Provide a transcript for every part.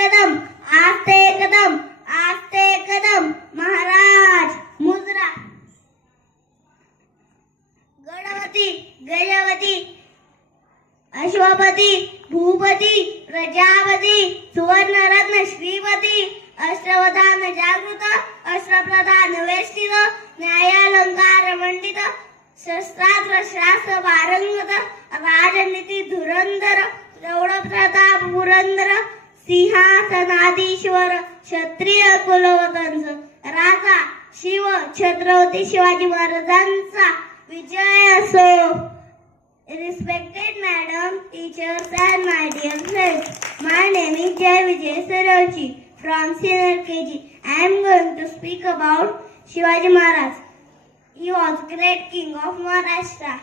कदम आस्ते कदम आस्ते कदम महाराज मुद्रा गणपती गजपती अश्वपती भूपती प्रजापती सुवर्णरत्न श्रीपती अष्टवधान जागृत अष्टप्रधान वेष्टित न्यायालंकार मंडित शस्त्रास्त्र शास्त्र पारंगत राजनीती धुरंधर प्रताप पुरंदर सिंहासनाधीश्वर क्षत्रिय कुलवंश राजा शिव छत्रपती शिवाजी महाराजांचा विजय असो. Respected madam, teachers and my dear friends, my name is Jai Vijay Sarojji from senior KG. I am going to speak about Shivaji Maharaj. He was great king of Maharashtra.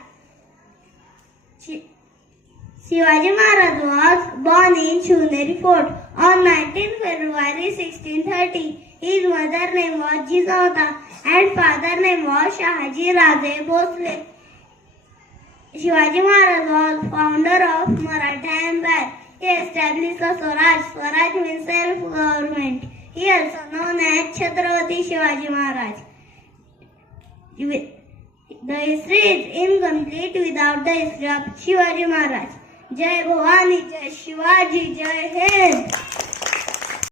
Shivaji Maharaj was born in Shivneri Fort on 19 February 1630. His mother name was Jijavata and father name was Shahaji Raje Bhosle. Shivaji Maharaj was founder of Maratha Empire. He established the Swaraj. Swaraj means self-government. He also known as Chhatrapati Shivaji Maharaj. The history is incomplete without the history of Shivaji Maharaj. Jai Bhavani, Jai Shivaji, Jai Hind.